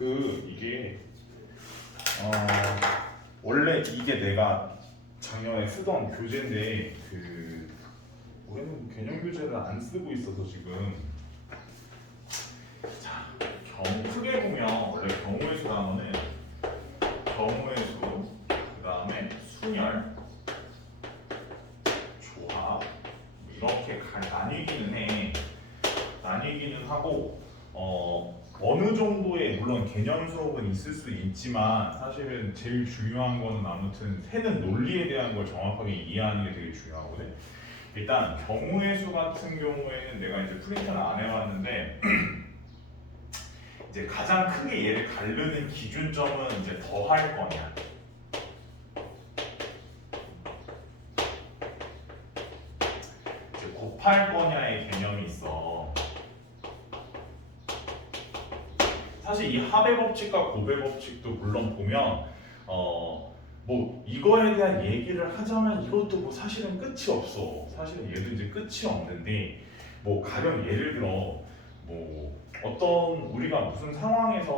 이게 어, 원래 이게 내가 작년에 쓰던 교재인데 올해는 개념 교재를 안 쓰고 있어서 지금 자, 크게 보면 원래 경우의 수 단어는 경우의 수, 그 다음에 순열, 조합 이렇게 나뉘기는 하고 어느 정도의 물론 개념 수업은 있을 수 있지만 사실은 제일 중요한 거는 아무튼 세는 논리에 대한 걸 정확하게 이해하는 게 되게 중요하거든. 일단 경우의 수 같은 경우에는 내가 이제 프린트는 안 해봤는데 이제 가장 크게 얘를 가르는 기준점은 이제 더할 거냐, 이제 곱할 거냐의 개념이 있어. 사실 이 합의 법칙과 곱의 법칙도 물론 보면 뭐 이거에 대한 얘기를 하자면 이것도 뭐 사실은 끝이 없어. 사실은 얘도 이제 끝이 없는데 뭐 가령 예를 들어 뭐 어떤 우리가 무슨 상황에서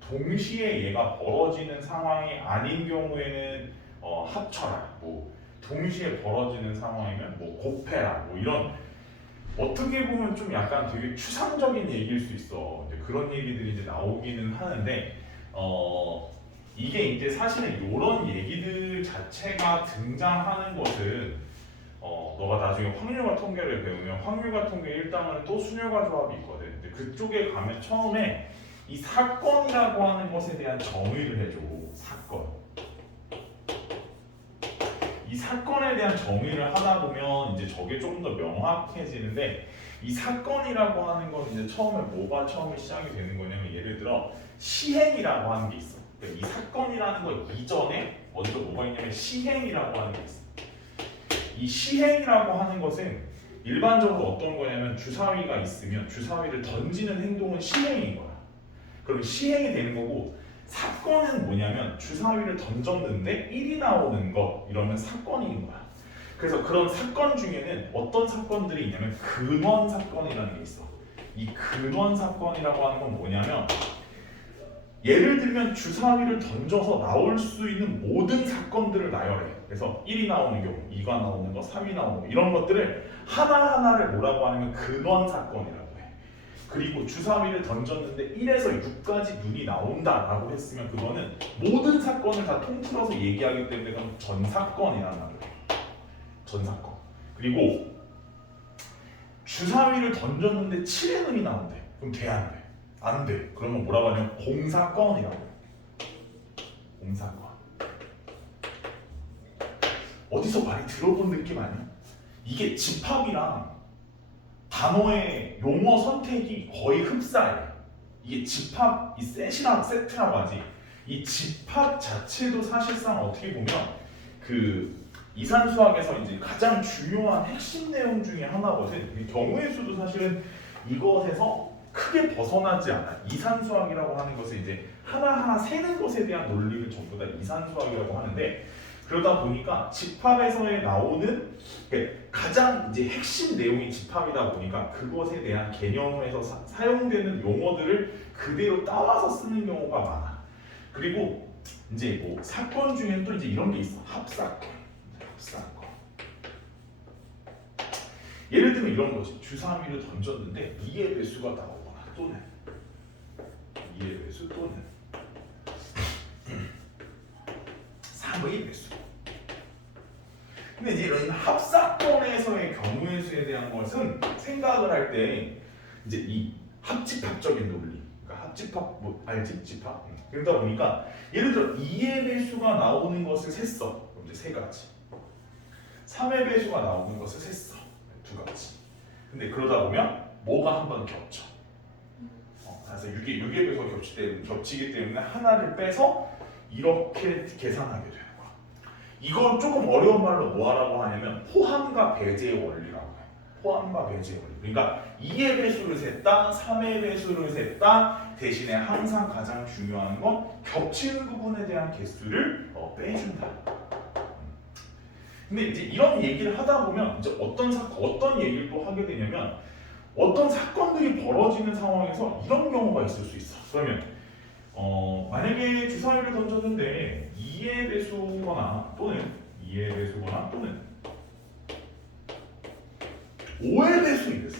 동시에 얘가 벌어지는 상황이 아닌 경우에는 합쳐라. 뭐 동시에 벌어지는 상황이면 뭐 곱해라. 뭐 이런 어떻게 보면 좀 약간 되게 추상적인 얘기일 수 있어. 이제 그런 얘기들이 이제 나오기는 하는데 이게 이제 사실은 이런 얘기들 자체가 등장하는 것은 너가 나중에 확률과 통계를 배우면 확률과 통계 1단원에 또 순열과 조합이 있거든. 근데 그쪽에 가면 처음에 이 사건이라고 하는 것에 대한 정의를 해줘. 이 사건에 대한 정의를 하다 보면 이제 저게 좀 더 명확해지는데 이 사건이라고 하는 건 이제 처음에 시작이 되는 거냐면 예를 들어 시행이라고 하는 게 있어. 그러니까 이 사건이라는 거 이전에 먼저 뭐가 있냐면 시행이라고 하는 게 있어. 이 시행이라고 하는 것은 일반적으로 어떤 거냐면 주사위가 있으면 주사위를 던지는 행동은 시행인 거야. 그럼 시행이 되는 거고 사건은 뭐냐면 주사위를 던졌는데 1이 나오는 거 이러면 사건인 거야. 그래서 그런 사건 중에는 어떤 사건들이 있냐면 근원 사건이라는 게 있어. 이 근원 사건이라고 하는 건 뭐냐면 예를 들면 주사위를 던져서 나올 수 있는 모든 사건들을 나열해. 그래서 1이 나오는 경우, 2가 나오는 거, 3이 나오는 거 이런 것들을 하나하나를 뭐라고 하냐면 근원 사건이라고 해. 그리고 주사위를 던졌는데 1에서 6까지 눈이 나온다라고 했으면 그거는 모든 사건을 다 통틀어서 얘기하기 때문에 그건 전사건이라는 말이에요. 전사건. 그리고 주사위를 던졌는데 7의 눈이 나온대. 그럼 돼, 안 돼? 안 돼. 그러면 뭐라고 하냐면 공사건이라고 해요. 공사건. 어디서 많이 들어본 느낌 아니야? 이게 집합이랑 단어의 용어 선택이 거의 흡사해. 이게 집합, 이 셋이랑 세트라고 하지. 이 집합 자체도 사실상 어떻게 보면 이산수학에서 이제 가장 중요한 핵심 내용 중에 하나거든. 경우의 수도 사실은 이것에서 크게 벗어나지 않아. 이산수학이라고 하는 것은 이제 하나하나 세는 것에 대한 논리를 전부 다 이산수학이라고 하는데 그러다 보니까 집합에서의 나오는 가장 이제 핵심 내용이 집합이다 보니까 그것에 대한 개념에서 사용되는 용어들을 그대로 따와서 쓰는 경우가 많아. 그리고 이제 뭐 사건 중에 또 이제 이런 게 있어. 합사건. 예를 들면 이런 거지. 주사위를 던졌는데 2의 배수가 나오거나 또는 2의 배수 또는 3의 배수. 근데 이제 이런 합사건에서의 경우의 수에 대한 것은 생각을 할 때 이제 이 합집합적인 논리, 그러니까 합집합 뭐 알지? 집합. 그러다 보니까 예를 들어 2의 배수가 나오는 것을 셌어. 그럼 이제 세 가지. 3의 배수가 나오는 것을 셌어. 두 가지. 근데 그러다 보면 뭐가 한 번 겹쳐. 그래서 6의 배수가 겹치기 때문에 하나를 빼서 이렇게 계산하게 돼요. 이건 조금 어려운 말로 뭐라고 하냐면 포함과 배제의 원리라고 해요. 포함과 배제의 원리. 그러니까 2의 배수를 셌다, 3의 배수를 셌다. 대신에 항상 가장 중요한 건 겹치는 부분에 대한 개수를 빼준다. 근데 이제 이런 얘기를 하다 보면 이제 어떤 얘기를 또 하게 되냐면 어떤 사건들이 벌어지는 상황에서 이런 경우가 있을 수 있어. 그러면 만약에 주사위를 던졌는데 2의 배수거나 또는 2의 배수거나 또는 5의 배수이 됐어.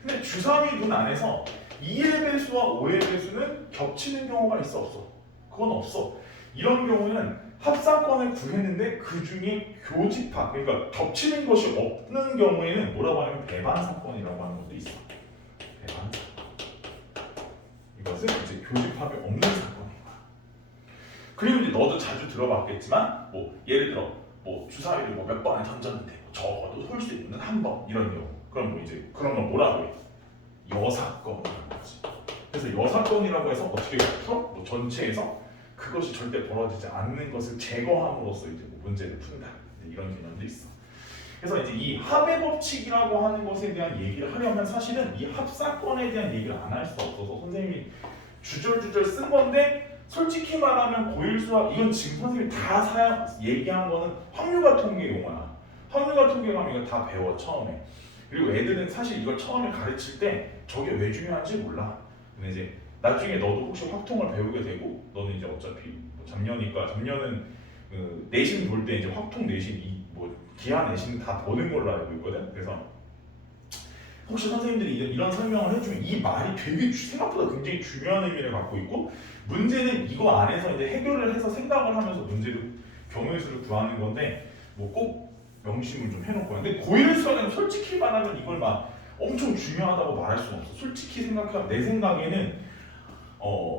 근데 주사위 눈 안에서 2의 배수와 5의 배수는 겹치는 경우가 있어 없어? 그건 없어. 이런 경우에는 합사건을 구했는데 그 중에 교집합, 그러니까 겹치는 것이 없는 경우에는 뭐라고 하냐면 배반사건이라고 하는 것도 있어. 배반사건. 이것은 이제 교집합이 없는 사건인 거야. 그리고 이제 너도 자주 들어봤겠지만, 뭐 예를 들어 뭐 주사위를 뭐 몇 번을 던졌는데 적어도 설 수 있는 한 번 이런 경우. 그럼 뭐 이제 그런 건 뭐라고 해? 여사건이라는 거지. 그래서 여사건이라고 해서 어떻게 풀어? 뭐 전체에서 그것이 절대 벌어지지 않는 것을 제거함으로써 이제 뭐 문제를 푼다. 이런 개념도 있어. 그래서 이제 이 합의 법칙이라고 하는 것에 대한 얘기를 하려면 사실은 이 합사건에 대한 얘기를 안 할 수 없어서 선생님이 주절주절 쓴 건데 솔직히 말하면 고일수학 이건 지금 선생님이 다 얘기한 거는 확률과 통계 용어야. 확률과 통계 가면 이거 다 배워 처음에. 그리고 애들은 사실 이걸 처음에 가르칠 때 저게 왜 중요한지 몰라. 근데 이제 나중에 너도 혹시 확통을 배우게 되고 너는 이제 어차피 뭐 잡년이니까 잡년은 그 내신 볼 때 이제 확통 내신 뭐 기하 내신 다 보는 걸로 알고 있거든. 그래서 혹시 선생님들이 이런 설명을 해주면 이 말이 되게 생각보다 굉장히 중요한 의미를 갖고 있고 문제는 이거 안에서 이제 해결을 해서 생각을 하면서 문제를 경우의 수를 구하는 건데 뭐 꼭 명심을 좀 해놓고. 근데 고일수학은 솔직히 말하면 이걸 막 엄청 중요하다고 말할 수는 없어. 솔직히 생각하면 내 생각에는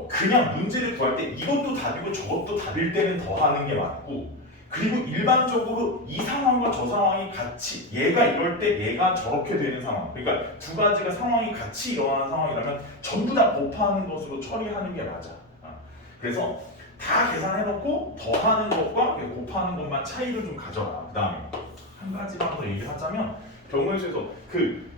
그냥 문제를 구할 때 이것도 답이고 저것도 답일 때는 더 하는 게 맞고, 그리고 일반적으로 이 상황과 저 상황이 같이 얘가 이럴 때 얘가 저렇게 되는 상황, 그러니까 두 가지가 상황이 같이 일어나는 상황이라면 전부 다 곱하는 것으로 처리하는 게 맞아. 그래서 다 계산해놓고 더하는 것과 곱하는 것만 차이를 좀 가져라. 그 다음에 한 가지만 더 얘기하자면 경우의 수에서 그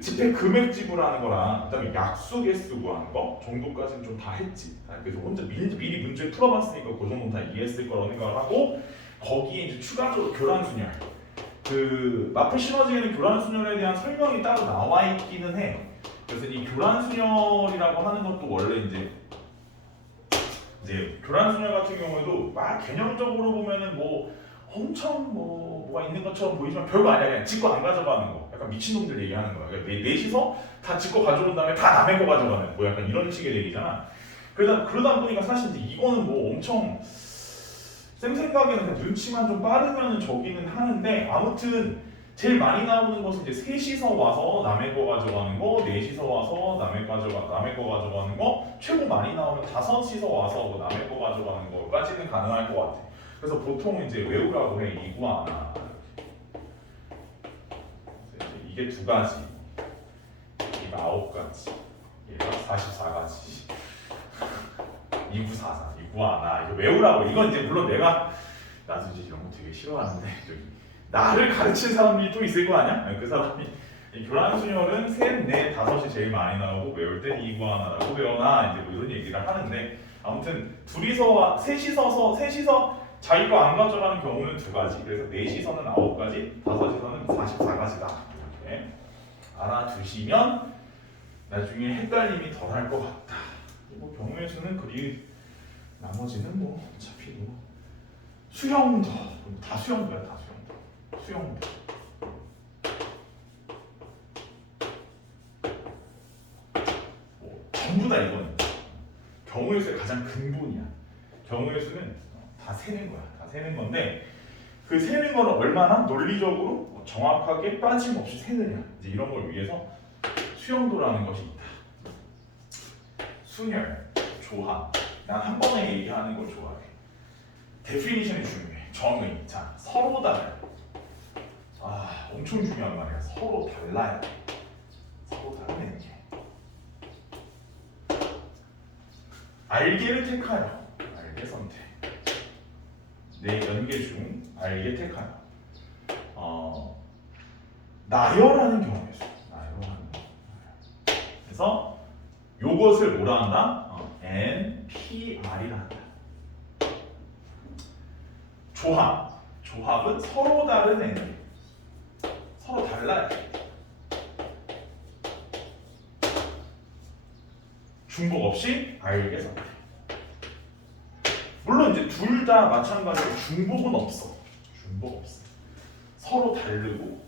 집행 금액 지불하는 거랑 그다음에 약수 개수 구하는 거 정도까지는 좀 다 했지. 그래서 혼자 미리 문제 풀어봤으니까 그 정도는 다 이해했을 거라고 생각을 하고, 거기에 이제 추가적으로 교란순열, 그 마플 시너지에는 교란순열에 대한 설명이 따로 나와 있기는 해. 그래서 이 교란순열이라고 하는 것도 원래 이제 교란순열 같은 경우에도 막 개념적으로 보면은 뭐 엄청 뭐가 있는 것처럼 보이지만 별거 아니야. 그냥 지 거 안 가져가는 거. 약간 미친놈들 얘기하는 거야. 그러니까 넷이서 다 지 거 가져온 다음에 다 남의 거 가져가는 뭐 약간 이런 식의 얘기잖아. 그러다 보니까 사실 이제 이거는 뭐 엄청 쌤 생각에는 그냥 눈치만 좀 빠르면 저기는 하는데, 아무튼 제일 많이 나오는 것은 이제 셋이서 와서 남의 거 가져가는 거, 넷이서 와서 남의 거 가져가는 거, 최고 많이 나오면 다섯이서 와서 뭐 남의 거 가져가는 거까지는 가능할 것 같아. 그래서 보통 이제 외우라고 해. 이구하나. 이게 두 가지, 이거 9가지, 얘가 44가지. 이구사사, 이구하나. 이거 외우라고. 이건 이제 물론 나도 이제 이런 거 되게 싫어하는데 나를 가르친 사람이 또 있을 거 아니야? 그 사람이 교란순열은 셋, 넷, 다섯이 제일 많이 나오고 외울 땐 이구하나라고 외워놔. 이제 뭐 이런 얘기를 하는데, 아무튼 셋이서 자기 거 안 가져가는 경우는 두 가지. 그래서 넷이서는 9가지, 다섯이서는 44가지다. 이렇게 알아두시면 나중에 헷갈림이 덜 할 것 같다. 뭐 경우의 수는 나머지는 뭐 어차피 뭐 수형도 다 수형도야. 다 수형도. 뭐 전부 다 이거는 경우의 수의 가장 근본이야. 경우의 수는 다 세는 거야. 다 세는 건데, 그 세는 거는 얼마나 논리적으로 정확하게 빠짐없이 세느냐, 이제 이런 걸 위해서 수형도라는 것이 있다. 순열, 조합. 난 한 번에 얘기하는 걸 좋아해. 데피니션이 중요해. 정의. 자, 서로 다른. 엄청 중요한 말이야. 서로 달라요. 서로 다른 게. 알게를 택하여. 알게 선택. 네 연계 중 알게 택하여. 나열하는 경우의 수. 나열하는. 그래서 요것을 뭐라 한다? NPR이라 한다. 조합은 서로 다른 N. 서로 달라요. 중복 없이 알게 선택. 물론 이제 둘 다 마찬가지로 중복은 없어. 중복 없어. 서로 다르고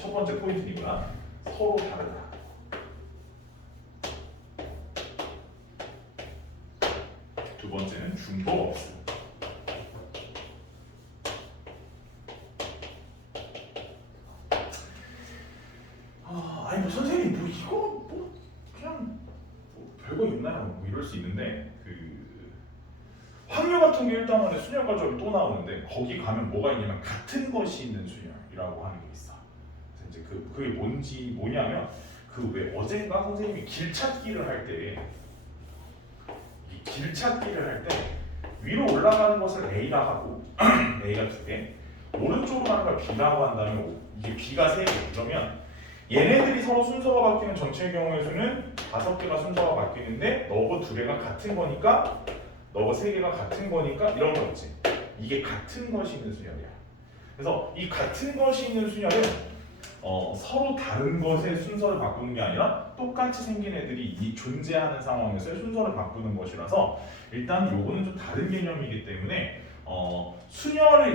첫 번째 포인트니까 서로 다르다. 두 번째는 중복 없어. 아니 뭐 선생님 뭐 이거 뭐 그냥 뭐 별거 있나요? 뭐 이럴 수 있는데 확률 같은 게 1단원에 순열 과정이 또 나오는데 거기 가면 뭐가 있냐면 같은 것이 있는 순열이라고 하는 게 있어. 그래서 이제 그게 뭐냐면 그 왜 어젠가 선생님이 길찾기를 할 때 위로 올라가는 것을 A라 하고 A가 2개, 오른쪽으로 가는 걸 B라고 한다면 이게 B가 3개. 그러면 얘네들이 서로 순서가 바뀌는 전체의 경우의 수는 5개가 순서가 바뀌는데 너거 2개가 같은 거니까 너거 3개가 같은 거니까 이런 거 있지. 이게 같은 것이 있는 순열이야. 그래서 이 같은 것이 있는 순열은 서로 다른 것의 순서를 바꾸는 게 아니라 똑같이 생긴 애들이 이 존재하는 상황에서의 순서를 바꾸는 것이라서 일단 요거는 좀 다른 개념이기 때문에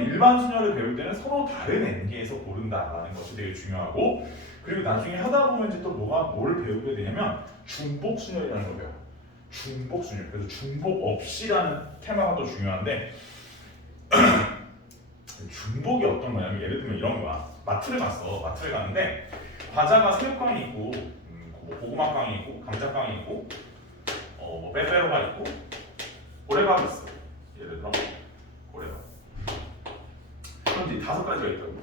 일반 순열을 배울 때는 서로 다른 N개에서 고른다라는 것이 되게 중요하고, 그리고 나중에 하다 보면 이제 또 뭘 배우게 되냐면 중복 순열이라는 걸 배워요. 중복 순열. 그래서 중복 없이라는 테마가 또 중요한데 중복이 어떤 거냐면 예를 들면 이런 거야. 마트를 갔는데 과자가 새우깡이 있고 고구마깡이 있고 감자깡이 있고 뭐 빼빼로가 있고 고래밥이 있어. 예를 들어 고래밥. 그럼 이제 5가지가 있다고.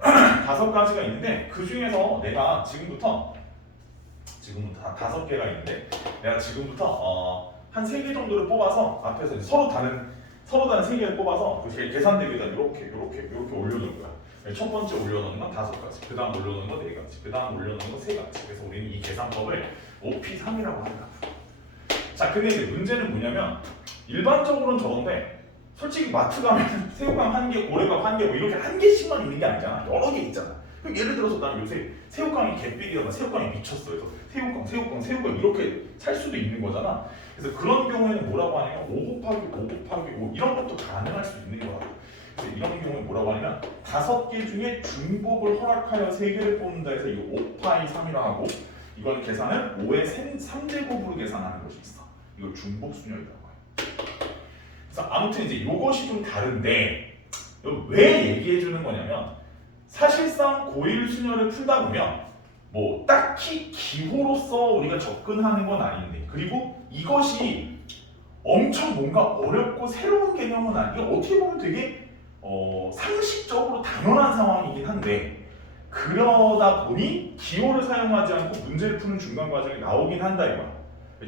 5가지가 있는데 그 중에서 내가 지금부터 5개가 있는데 내가 지금부터 한 3개 정도를 뽑아서 앞에서 이제 서로 다른 3개를 뽑아서 그 계산 대비에다 이렇게 올려놓은 거야. 첫 번째 올려놓은 건 5가지, 그 다음 올려놓은 건 4가지, 그 다음 올려놓은 건 3가지. 그래서 우리는 이 계산법을 OP3이라고 한다. 자, 근데 이제 문제는 뭐냐면 일반적으로는 저건데 솔직히 마트 가면 새우깡 1개, 고래밥 1개 뭐 이렇게 1개씩만 있는 게 아니잖아. 여러 개 있잖아. 그럼 예를 들어서 난 요새 새우깡이 개삘이거나 새우깡이 미쳤어. 그래서 새우깡 이렇게 살 수도 있는 거잖아. 그래서 그런 경우에는 뭐라고 하냐면 5 곱하기 5 곱하기 5 이런 것도 가능할 수 있는 거라고. 그래서 이런 경우에 뭐라고 하냐면 5개 중에 중복을 허락하여 3개를 뽑는다 해서 이거 5파이 3이라고 하고, 이건 계산은 5의 3제곱으로 계산하는 것이 있어. 이걸 중복 순열이라고 해요. 그래서 아무튼 이제 이것이 좀 다른데 왜 얘기해 주는 거냐면 사실상 고일 순열을 풀다 보면 뭐 딱히 기호로서 우리가 접근하는 건 아닌데, 그리고 이것이 엄청 뭔가 어렵고 새로운 개념은 아니고 어떻게 보면 되게 상식적으로 당연한 상황이긴 한데, 그러다 보니 기호를 사용하지 않고 문제를 푸는 중간 과정이 나오긴 한다 이거야.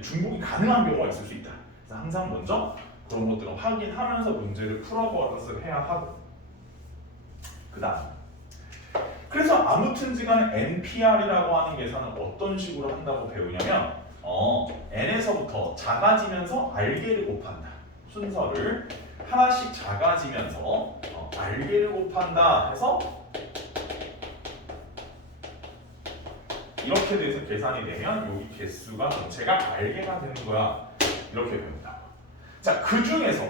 중복이 가능한 경우가 있을 수 있다. 그래서 항상 먼저 그런 것들을 확인하면서 문제를 풀어보았을 해야 하고, 그 다음 그래서 아무튼지간에 NPR이라고 하는 계산은 어떤 식으로 한다고 배우냐면 n에서부터 작아지면서 r개를 곱한다. 순서를 하나씩 작아지면서 r개를 곱한다 해서 이렇게 돼서 계산이 되면 여기 개수가 전체가 r개가 되는 거야. 이렇게 배운다. 자, 그 중에서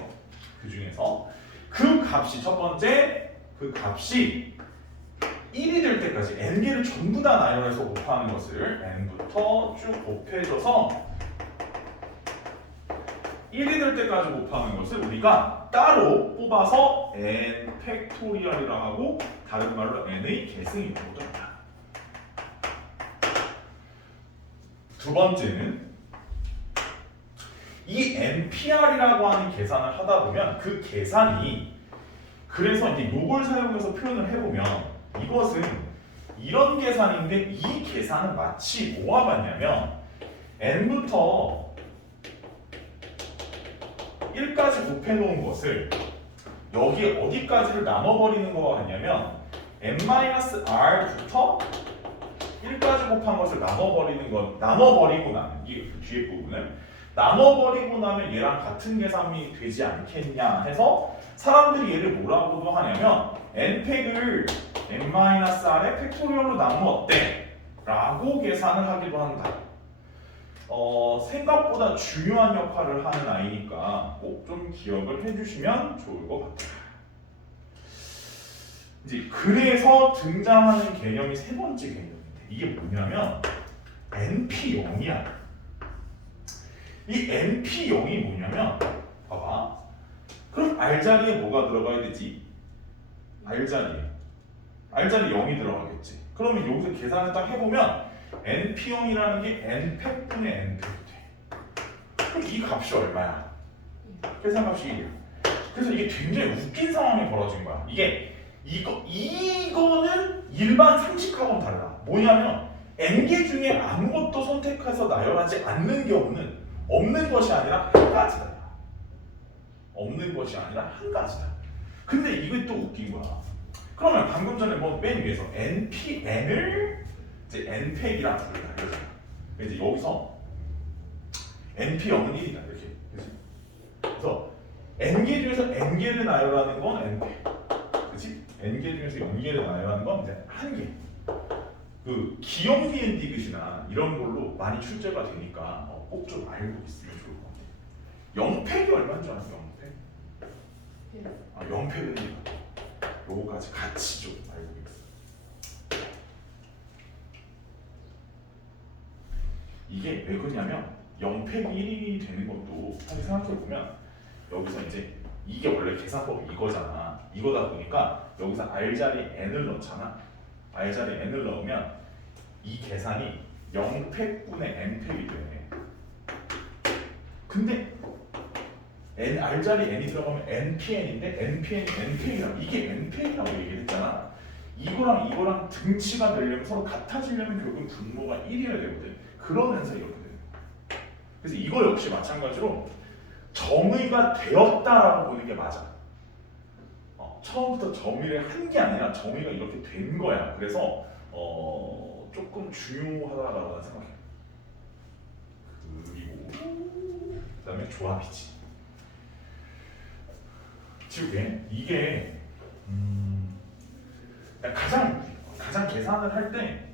그 값이 첫 번째 그 값이 1이 될 때까지 n개를 전부 다 나열해서 곱하는 것을 n부터 쭉 곱해줘서 1이 될 때까지 곱하는 것을 우리가 따로 뽑아서 n 팩토리얼이라고 하고, 다른 말로 n의 계승이라고도 한다. 두 번째는 이 NPR이라고 하는 계산을 하다 보면 그 계산이, 그래서 이제 요걸 사용해서 표현을 해보면 이것은 이런 계산인데 이 계산은 마치 뭐와 같냐면 n부터 1까지 곱해놓은 것을 여기 어디까지를 나눠버리는 거가 같냐면 n-r부터 1까지 곱한 것을 나눠버리고 나면 이 뒤에 부분을 나눠버리고 나면 얘랑 같은 계산이 되지 않겠냐 해서 사람들이 얘를 뭐라고도 하냐면 n팩을 n-r의 팩토리얼로 나누면 어때? 라고 계산을 하기도 한다. 생각보다 중요한 역할을 하는 아이니까 꼭 좀 기억을 해주시면 좋을 것 같아요. 이제 그래서 등장하는 개념이 세 번째 개념인데 이게 뭐냐면 NP0이야. 이 NP0이 뭐냐면 봐봐. 그럼 R자리에 뭐가 들어가야 되지? R자리에 0이 들어가겠지. 그러면 여기서 계산을 딱 해보면 NP0이라는 게 N팩분의 N팩이 돼. 그럼 이 값이 얼마야? 계산값이 1이야. 그래서 이게 굉장히 웃긴 상황이 벌어진 거야. 이거는 일반 상식하고는 달라. 뭐냐면 n개 중에 아무것도 선택해서 나열하지 않는 경우는 없는 것이 아니라 한 가지다. 없는 것이 아니라 한 가지다. 근데 이게 또 웃긴 거야. 그러면 방금 전에 맨 위에서 npn을 이제 n팩이라 부르다. 이제 여기서 np0은 1이다. 이렇게. 그래서 n개 중에서 n개를 나열하는 건 n팩. 그렇지? n개 중에서 0개를 나열하는 건 이제 한 개. 그 기억 디귿 디귿이나 이런 걸로 많이 출제가 되니까 꼭 좀 알고 있으면 좋을 것 같아요. 0팩이 얼마인 줄 알아요? 0팩? 0팩은 1. 요거까지 같이 좀 알고 있어요. 이게 왜 그러냐면 0팩이 1이 되는 것도 한번 생각해보면 여기서 이제 이게 원래 계산법이 이거잖아. 이거다 보니까 여기서 R자리에 N을 넣잖아. R자리에 N을 넣으면 이 계산이 0팩분의 N팩이 돼. 근데 R자리에 N이 들어가면 NPN인데 NPN이 N팩이라고. 이게 N팩이라고 얘기했잖아. 이거랑 등치가 되려면 서로 같아지려면 결국 분모가 1이어야 되거든. 그러면서 이렇게 되는 거야. 그래서 이거 역시 마찬가지로 정의가 되었다라고 보는 게 맞아. 처음부터 정의를 한 게 아니라 정의가 이렇게 된 거야. 그래서 조금 중요하다라고 생각해. 그리고 그다음에 조합이지. 지우개 이게 가장 계산을 할 때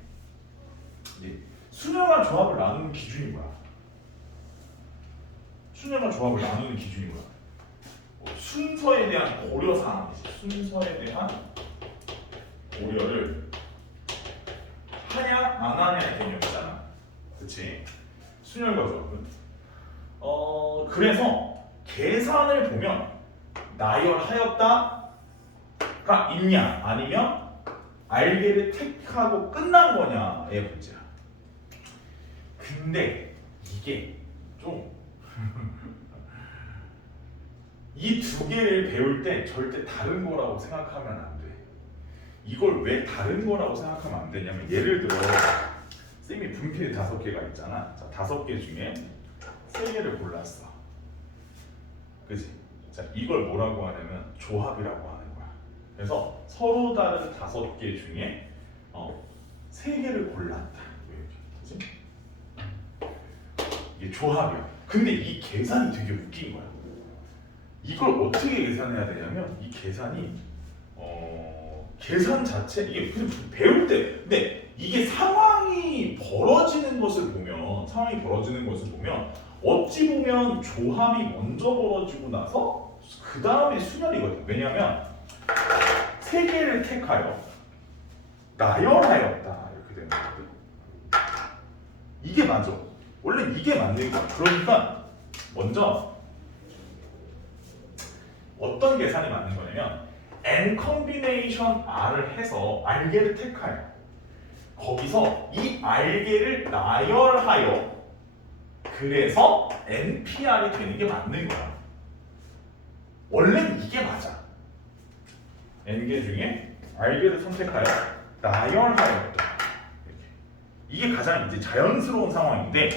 수녀가 조합을 나누는 기준이 뭐야? 수녀가 조합을 나누는 기준이 뭐야? 순서에 대한 고려 사항이지. 순서에 대한 고려를 하냐 안 하냐의 개념이잖아. 그렇지? 순열과 조합은. 그래서 계산을 보면 나열하였다가 있냐 아니면 알게를 택하고 끝난 거냐의 문제야. 근데 이게 좀 이 두 개를 배울 때 절대 다른 거라고 생각하면 안 돼. 이걸 왜 다른 거라고 생각하면 안 되냐면 예를 들어 쌤이 분필 5개가 있잖아. 자, 5개 중에 3개를 골랐어. 그치? 자, 이걸 뭐라고 하냐면 조합이라고 하는 거야. 그래서 서로 다른 5개 중에 3개를 골랐다. 그치? 이게 조합이야. 근데 이 계산이 되게 웃긴 거야. 이걸 어떻게 계산해야 되냐면 이 계산이 계산 자체 이게 그냥 배울 때 근데 이게 상황이 벌어지는 것을 보면 어찌 보면 조합이 먼저 벌어지고 나서 그 다음에 순열이거든. 왜냐면 3개를 택하여 나열하였다 이렇게 되는 거거든. 이게 맞아. 원래 이게 맞는 거야. 그러니까 먼저 어떤 계산이 맞는 거냐면 n 컨비네이션 r을 해서 r개를 택하여 거기서 이 r개를 나열하여 그래서 npr이 되는 게 맞는 거야. 원래는 이게 맞아. n개 중에 r개를 선택하여 나열하였다. 이게 가장 이제 자연스러운 상황인데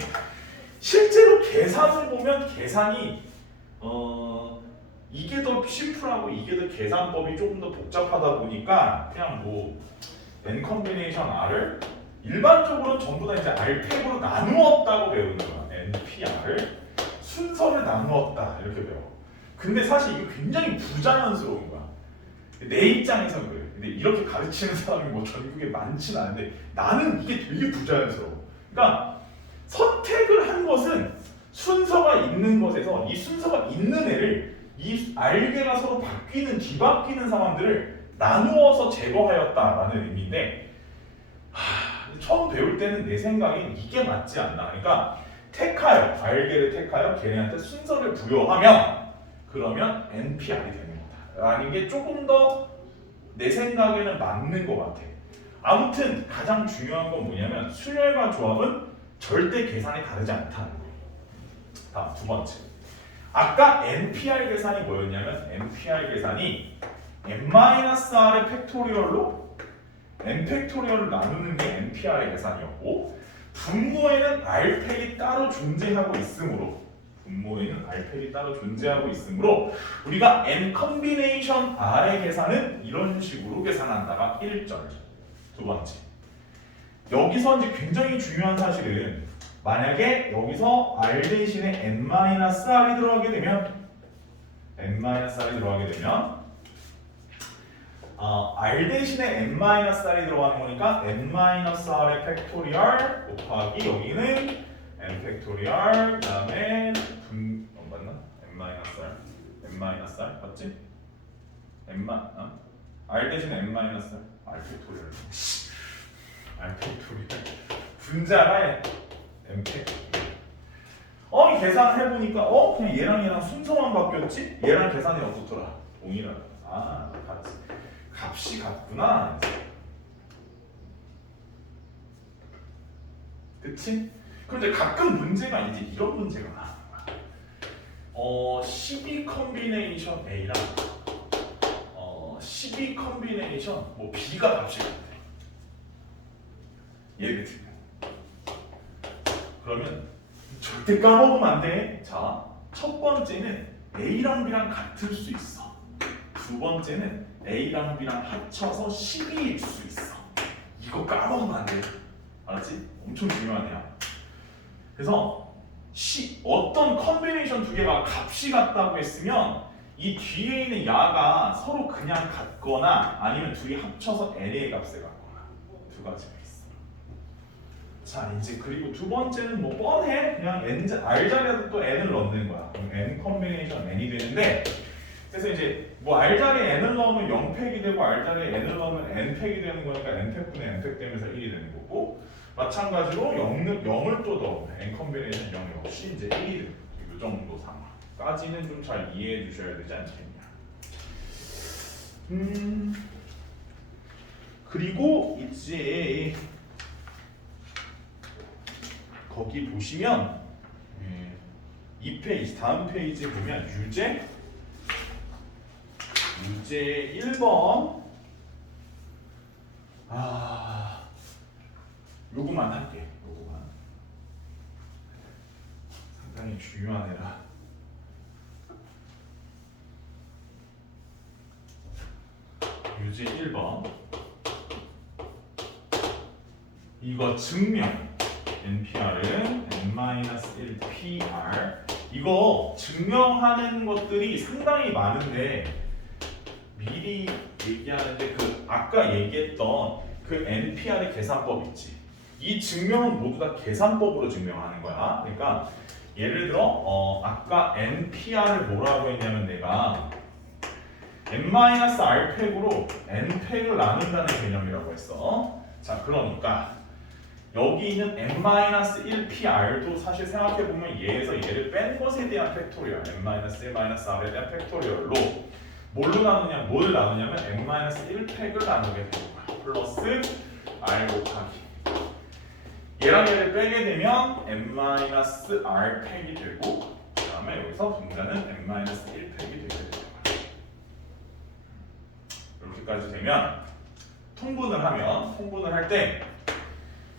실제로 계산을 보면 계산이 이게 더 심플하고 이게 더 계산법이 조금 더 복잡하다 보니까 그냥 n 컨비네이션 r을 일반적으로 전부 다 이제 r팩으로 나누었다고 배우는 거야. npr을 순서를 나누었다 이렇게 배워. 근데 사실 이게 굉장히 부자연스러운 거야. 내 입장에서 그래. 근데 이렇게 가르치는 사람이 전국에 많진 않은데 나는 이게 되게 부자연스러워. 그러니까 선택을 한 것은 순서가 있는 것에서 이 순서가 있는 애를 이 알개가 서로 바뀌는 뒤바뀌는 상황들을 나누어서 제거하였다라는 의미인데 처음 배울 때는 내 생각엔 이게 맞지 않나. 그러니까 택하여 알개를 택하여 걔네한테 순서를 부여하면 그러면 NPR이 되는 거다 라는 게 조금 더 내 생각에는 맞는 것 같아. 아무튼 가장 중요한 건 뭐냐면 순열과 조합은 절대 계산이 다르지 않다는 거예요. 다음 두 번째. 아까 NPR 계산이 뭐였냐면 NPR 계산이 n-r의 팩토리얼로 n 팩토리얼을 나누는 게 NPR의 계산이었고 분모에는 R팩이 따로 존재하고 있으므로 우리가 n 컨비네이션 R의 계산은 이런 식으로 계산한다가 1절. 두 번째. 여기서 이제 굉장히 중요한 사실은 만약에 여기서 R 대신에 n-r이 들어가게 되면 R 대신에 n-r이 들어가는 거니까 n-r의 팩토리얼 곱하기 여기는 n 팩토리얼 그다음에 맞나? n-r 맞지? R 대신에 n-r R 팩토리얼 R 팩토리얼 분자가 n 팩토리얼 이 계산을 해보니까 그냥 얘랑 순서만 바뀌었지? 얘랑 계산이 어떻더라? 동일하다. 같이 값이 같구나. 그치? 그런데 가끔 문제가 이제 이런 문제가 나오는 거야. 12 컨비네이션 A랑 12 컨비네이션 뭐 B가 값이 같대. 예를 들면 그러면 절대 까먹으면 안 돼. 자, 첫 번째는 A랑 B랑 같을 수 있어. 두 번째는 A랑 B랑 합쳐서 12일 수 있어. 이거 까먹으면 안 돼. 알았지? 엄청 중요하네요. 그래서 어떤 컨비네이션 두 개가 값이 같다고 했으면 이 뒤에 있는 야가 서로 그냥 같거나 아니면 둘이 합쳐서 n의 값에 같거나 두 가지가 있어. 자, 이제 그리고 두 번째는 뭐 뻔해. 그냥 R 자리에도 또 n을 넣는 거야. 그럼 n 컨비네이션 n이 되는데 그래서 이제 뭐 R 자리에 n을 넣으면 0팩이 되고 R 자리에 n을 넣으면 n팩이 되는 거니까 n팩분의 n팩 되면서 1이 되는 거고 마찬가지로 0을 또 넣으면 n 컨비네이션 0 역시 이제 1이 되는 거고 이 정도 상황까지는 좀 잘 이해해 주셔야 되지 않겠냐. 그리고 이제 거기 보시면 이 페이지 다음 페이지에 보면 유제 1번 요거만 할게. 요거만 상당히 중요한 애라. 유제 1번 이거 증명 NPR은 n-1PR 이거 증명하는 것들이 상당히 많은데 미리 얘기하는데 그 아까 얘기했던 그 NPR의 계산법 있지. 이 증명은 모두 다 계산법으로 증명하는 거야. 그러니까 예를 들어 아까 NPR을 뭐라고 했냐면 내가 n-r팩으로 n팩을 나눈다는 개념이라고 했어. 자, 그러니까 여기 있는 n-1PR도 사실 생각해보면 얘에서 얘를 뺀 것에 대한 팩토리얼 n-1-r에 대한 팩토리얼로 뭘 나누냐면 n-1팩을 나누게 되는 거야. 플러스 r 곱하기 얘랑 얘를 빼게 되면 n-r팩이 되고 그 다음에 여기서 분자는 n-1팩이 되게 되는 거야. 이렇게까지 되면 통분을 할 때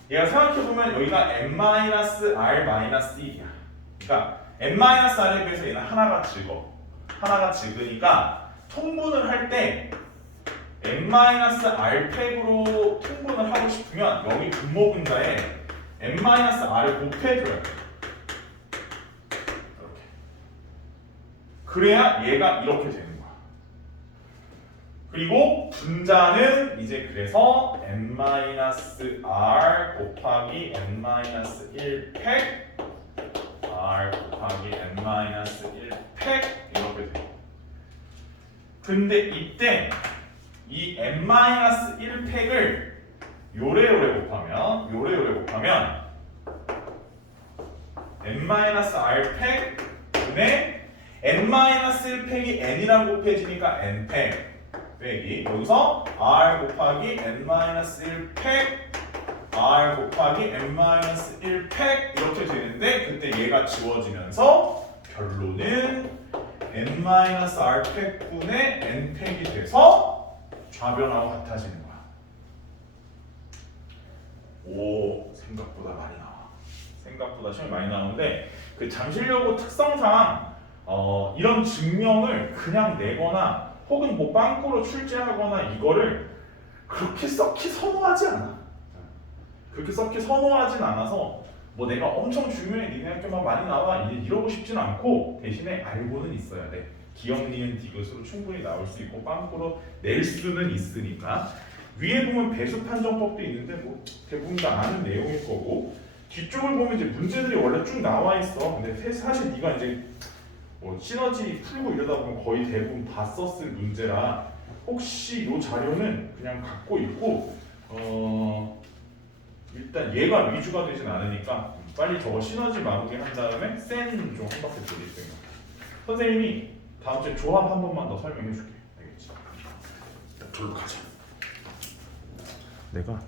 얘가 생각해보면 여기가 n-r-1이야. 그러니까 n-r에 비해서 얘는 하나가 적으니까 통분을 할 때 n-r팩으로 통분을 하고 싶으면 여기 분모 분자에 n-r을 곱해줘야 돼. 이렇게. 그래야 얘가 이렇게 되는 거야. 그리고 분자는 이제 그래서 n-r 곱하기 n-1 팩 r 곱하기 n-1 팩 이렇게 돼요. 근데 이때 이 n-1 팩을 요래요래 곱하면 n-r 팩 분의 n-1 팩이 n이랑 곱해지니까 n 팩 빼기 여기서 r 곱하기 n-1 팩 r 곱하기 n-1 팩 이렇게 되는데 그때 얘가 지워지면서 결론은 n-r 팩분의 n 팩이 돼서 좌변하고 같아지는 거야. 오, 생각보다 많이 나와. 생각보다 시험이 많이 나오는데 그 잠실여고 특성상 이런 증명을 그냥 내거나 혹은 뭐 빵꾸로 출제하거나 이거를 그렇게 썩히 선호하지 않아. 그렇게 썩히 선호하진 않아서 뭐 내가 엄청 중요해 니네 학교만 많이 나와 이러고 싶진 않고 대신에 알고는 있어야 돼. 기억, 니은, 디귿으로 충분히 나올 수 있고 빵꾸로 낼 수는 있으니까. 위에 보면 배수 판정법도 있는데 뭐 대부분 다 아는 내용일 거고 뒤쪽을 보면 이제 문제들이 원래 쭉 나와 있어. 근데 사실 네가 이제 뭐 시너지 풀고 이러다 보면 거의 대부분 봤었을 문제라 혹시 이 자료는 그냥 갖고 있고 일단 얘가 위주가 되진 않으니까 빨리 저거 시너지 마무리한 다음에 센 좀 한 바퀴 돌릴 거야. 선생님이 다음 주에 조합 한 번만 더 설명해 줄게. 알겠지? 저로 가자. 내가